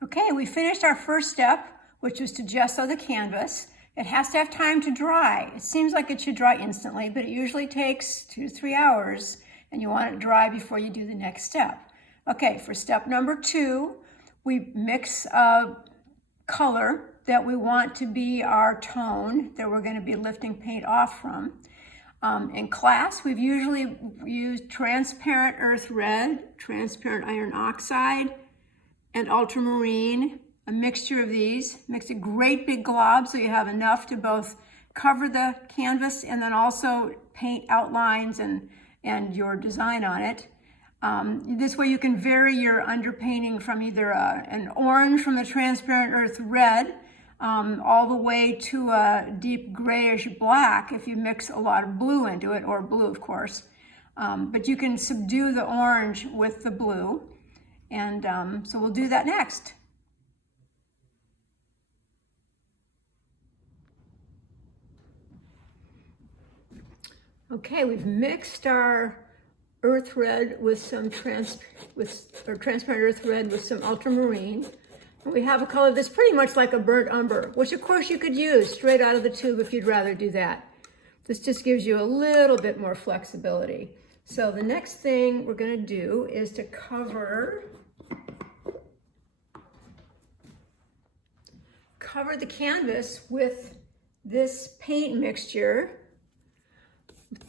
Okay, we finished our first step, which was to gesso the canvas. It has to have time to dry. It seems like it should dry instantly, but it usually takes 2 to 3 hours, and you want it dry before you do the next step. Okay, for step number 2, we mix a color that we want to be our tone that we're going to be lifting paint off from. In class, we've usually used transparent earth red, transparent iron oxide, and ultramarine, a mixture of these. Mix a great big glob so you have enough to both cover the canvas and then also paint outlines and your design on it. This way you can vary your underpainting from either an orange from the transparent earth red all the way to a deep grayish black if you mix a lot of blue into it, or blue of course. But you can subdue the orange with the blue. And so we'll do that next. Okay, we've mixed our earth red with some transparent earth red with some ultramarine. And we have a color that's pretty much like a burnt umber, which of course you could use straight out of the tube if you'd rather do that. This just gives you a little bit more flexibility. So the next thing we're going to do is to cover the canvas with this paint mixture.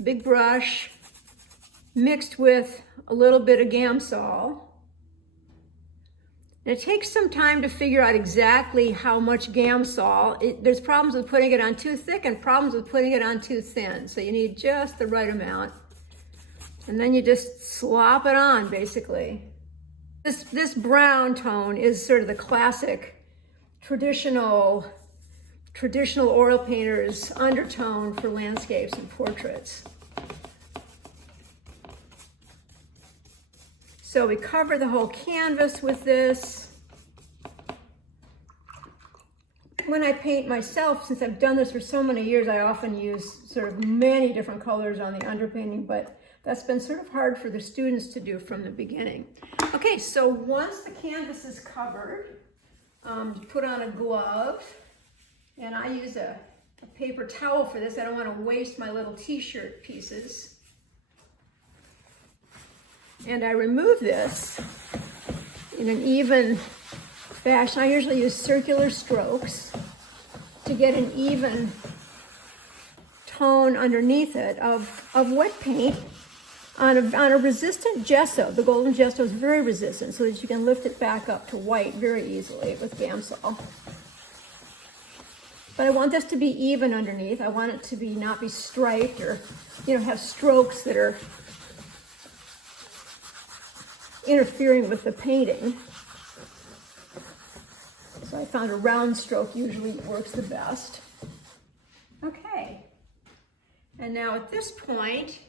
Big brush mixed with a little bit of Gamsol. And it takes some time to figure out exactly how much Gamsol. There's problems with putting it on too thick and problems with putting it on too thin. So you need just the right amount. And then you just slop it on, basically. This brown tone is sort of the classic traditional oil painter's undertone for landscapes and portraits. So we cover the whole canvas with this. When I paint myself, since I've done this for so many years, I often use sort of many different colors on the underpainting, but that's been sort of hard for the students to do from the beginning. Okay, so once the canvas is covered, put on a glove, and I use a paper towel for this. I don't want to waste my little t-shirt pieces. And I remove this in an even fashion. I usually use circular strokes to get an even tone underneath it of wet paint on a resistant gesso. The golden gesso is very resistant, so that you can lift it back up to white very easily with Gamsol. But I want this to be even underneath. I want it to be not be striped or, have strokes that are interfering with the painting. So I found a round stroke usually works the best. Okay. And now at this point,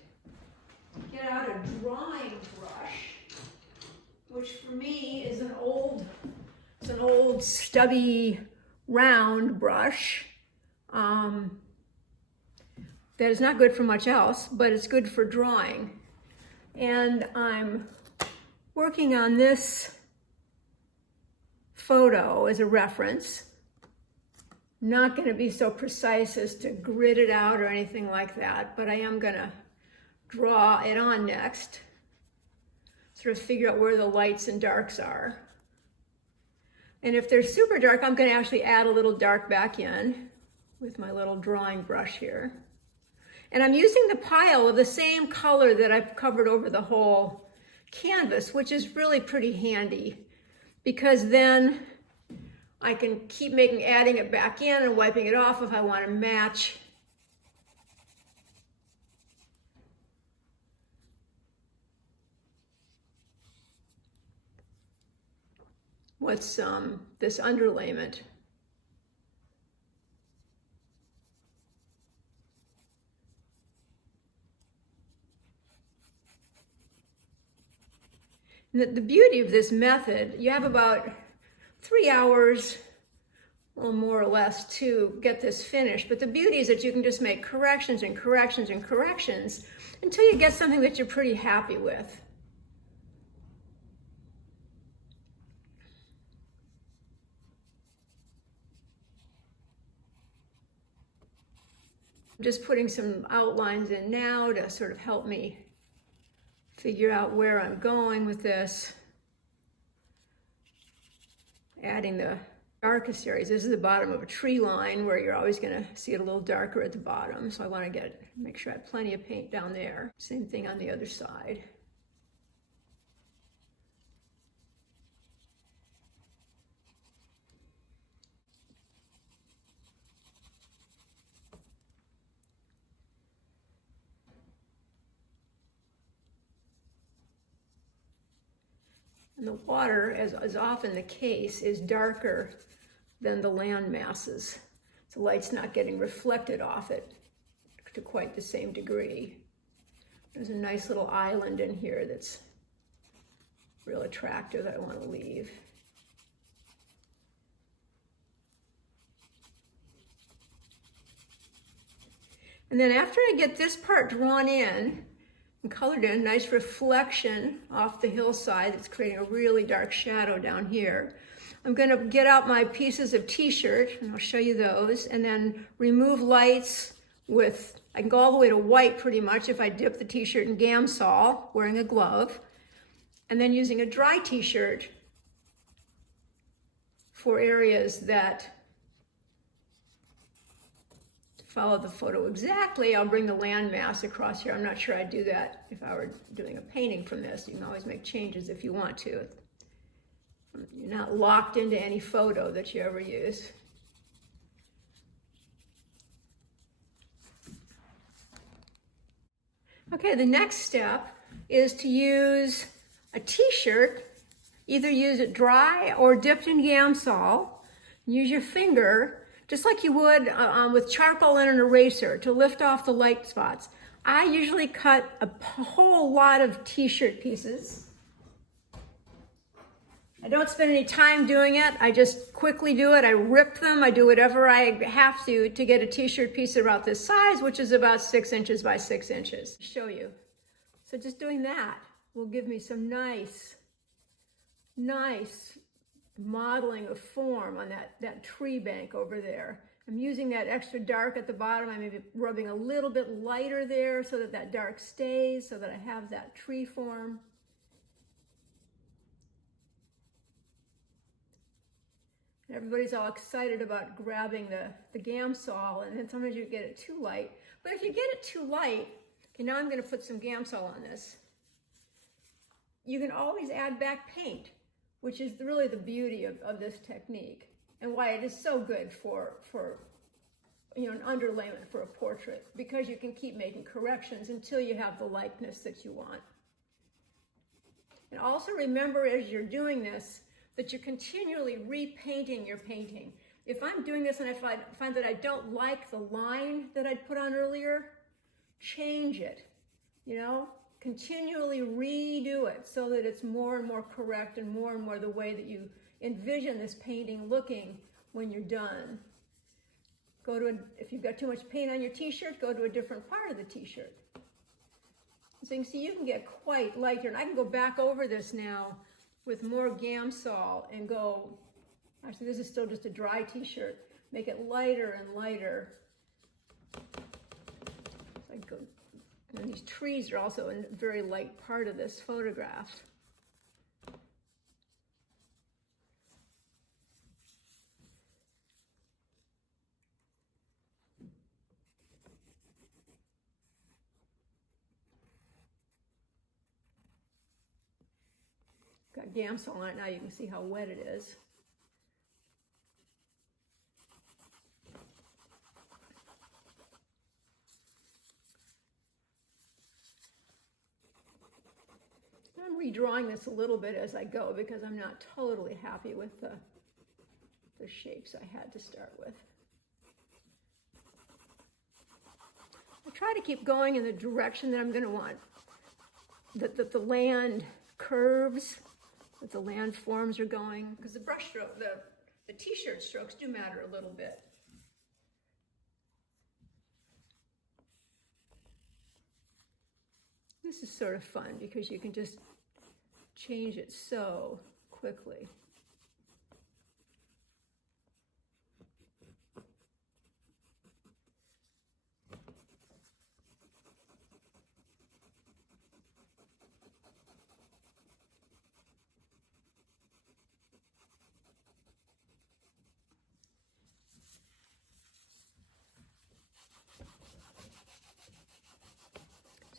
get out a drawing brush, which for me is an old stubby round brush that is not good for much else, but it's good for drawing. And I'm working on this photo as a reference. Not going to be so precise as to grid it out or anything like that, but I am going to draw it on next, sort of figure out where the lights and darks are. And if they're super dark, I'm going to actually add a little dark back in with my little drawing brush here. And I'm using the pile of the same color that I've covered over the whole canvas, which is really pretty handy because then I can keep adding it back in and wiping it off if I want to match what's this underlayment. And the beauty of this method, you have about 3 hours, well, more or less, to get this finished. But the beauty is that you can just make corrections and corrections and corrections until you get something that you're pretty happy with. Just putting some outlines in now to sort of help me figure out where I'm going with this. Adding the darkest areas. This is the bottom of a tree line where you're always going to see it a little darker at the bottom. So I want to make sure I have plenty of paint down there. Same thing on the other side. And the water, as is often the case, is darker than the land masses. So light's not getting reflected off it to quite the same degree. There's a nice little island in here that's real attractive that I want to leave. And then after I get this part drawn in, and colored in, nice reflection off the hillside that's creating a really dark shadow down here. I'm going to get out my pieces of t-shirt, and I'll show you those, and then remove lights with, I can go all the way to white pretty much if I dip the t-shirt in Gamsol, wearing a glove, and then using a dry t-shirt for areas that follow the photo exactly. I'll bring the landmass across here. I'm not sure I'd do that if I were doing a painting from this. You can always make changes if you want to. You're not locked into any photo that you ever use. Okay, the next step is to use a t-shirt. Either use it dry or dipped in Gamsol. Use your finger just like you would with charcoal and an eraser to lift off the light spots. I usually cut a whole lot of t-shirt pieces. I don't spend any time doing it. I just quickly do it. I rip them. I do whatever I have to get a t-shirt piece about this size, which is about 6 inches by 6 inches. I'll show you. So just doing that will give me some nice modeling of form on that tree bank over there. I'm using that extra dark at the bottom. I may be rubbing a little bit lighter there so that dark stays, so that I have that tree form. Everybody's all excited about grabbing the Gamsol, and then sometimes you get it too light. But if you get it too light, okay, now I'm going to put some Gamsol on this. You can always add back paint, which is really the beauty of this technique and why it is so good for an underlayment for a portrait, because you can keep making corrections until you have the likeness that you want. And also remember as you're doing this that you're continually repainting your painting. If I'm doing this and I find that I don't like the line that I'd put on earlier, change it, continually redo it so that it's more and more correct and more the way that you envision this painting looking when you're done. If you've got too much paint on your t-shirt, go to a different part of the t-shirt. So you can see you can get quite lighter, and I can go back over this now with more Gamsol and go, actually this is still just a dry t-shirt, make it lighter and lighter. And these trees are also a very light part of this photograph. Got Gamsol on it now, you can see how wet it is. I'm redrawing this a little bit as I go because I'm not totally happy with the shapes I had to start with. I try to keep going in the direction that I'm going to want, that the land curves, that the land forms are going, because the brush stroke, the t-shirt strokes do matter a little bit. This is sort of fun because you can just change it so quickly.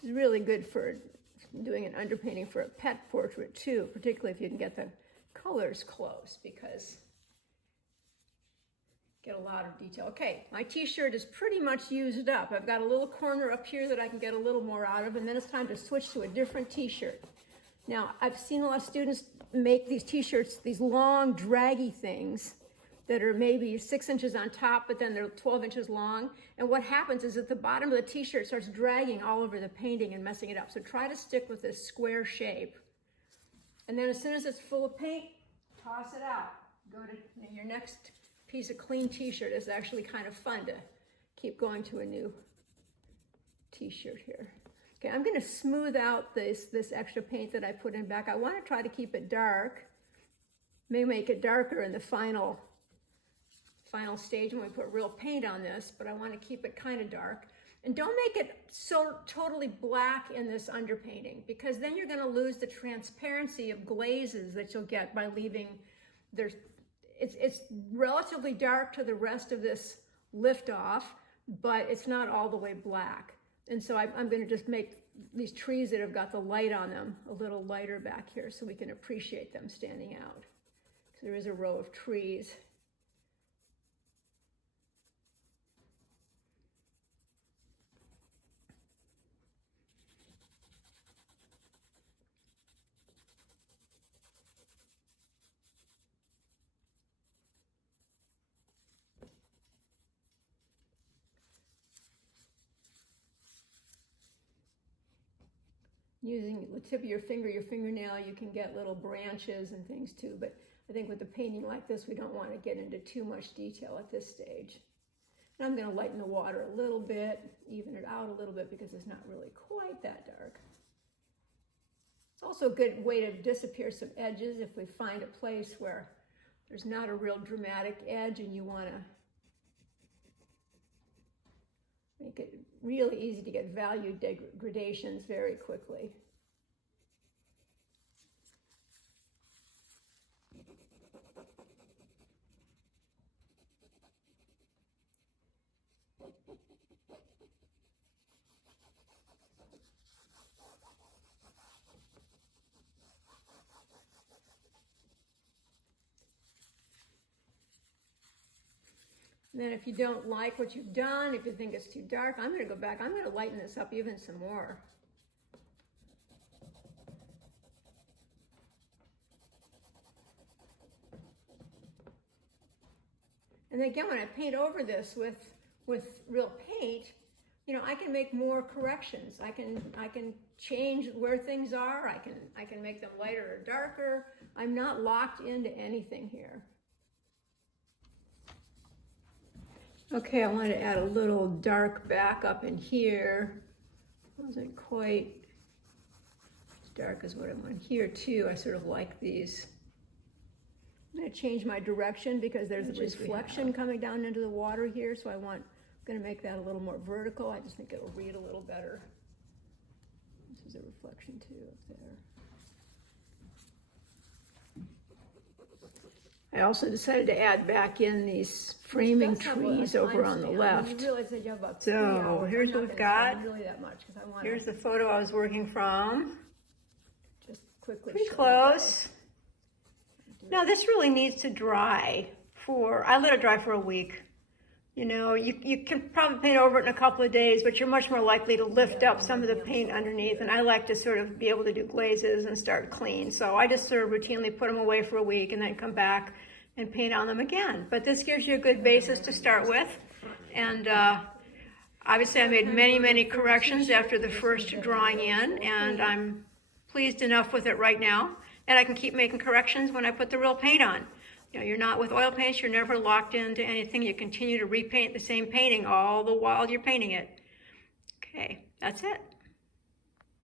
This is really good for doing an underpainting for a pet portrait too, particularly if you can get the colors close, because get a lot of detail. Okay, my t-shirt is pretty much used up. I've got a little corner up here that I can get a little more out of, and then it's time to switch to a different t-shirt. Now, I've seen a lot of students make these t-shirts, these long, draggy things that are maybe 6 inches on top, but then they're 12 inches long. And what happens is at the bottom of the t-shirt starts dragging all over the painting and messing it up. So try to stick with this square shape. And then as soon as it's full of paint, toss it out. Go to your next piece of clean t-shirt. Is actually kind of fun to keep going to a new t-shirt here. Okay, I'm going to smooth out this extra paint that I put in back. I want to try to keep it dark. May make it darker in the final stage when we put real paint on this, but I want to keep it kind of dark. And don't make it so totally black in this underpainting, because then you're going to lose the transparency of glazes that you'll get by leaving it's relatively dark to the rest of this lift off, but it's not all the way black. And so I'm going to just make these trees that have got the light on them a little lighter back here so we can appreciate them standing out. So there is a row of trees. Using the tip of your fingernail, you can get little branches and things too, but I think with the painting like this, we don't want to get into too much detail at this stage. And I'm going to lighten the water a little bit, even it out a little bit, because it's not really quite that dark. It's also a good way to disappear some edges if we find a place where there's not a real dramatic edge and you want to make it really easy to get value degradations very quickly. And then if you don't like what you've done, if you think it's too dark, I'm going to go back. I'm going to lighten this up even some more. And again, when I paint over this with real paint, you know, I can make more corrections. I can change where things are. I can make them lighter or darker. I'm not locked into anything here. Okay, I want to add a little dark back up in here. Wasn't quite as dark as what I want here too. I sort of like these. I'm going to change my direction because there's a reflection coming down into the water here, so I'm going to make that a little more vertical. I just think it'll read a little better. This is a reflection too up there. I also decided to add back in these framing trees over on the left. You realize that you have about 3 hours. Here's what we've got. Really that much, here's the photo I was working from. Just quickly. Pretty close. Now this really needs to dry I let it dry for a week. You know, you can probably paint over it in a couple of days, but you're much more likely to lift up some of the paint underneath. And I like to sort of be able to do glazes and start clean. So I just sort of routinely put them away for a week and then come back and paint on them again. But this gives you a good basis to start with. And obviously I made many, many corrections after the first drawing in, and I'm pleased enough with it right now. And I can keep making corrections when I put the real paint on. You know, you're not with oil paints, you're never locked into anything. You continue to repaint the same painting all the while you're painting it. Okay, that's it.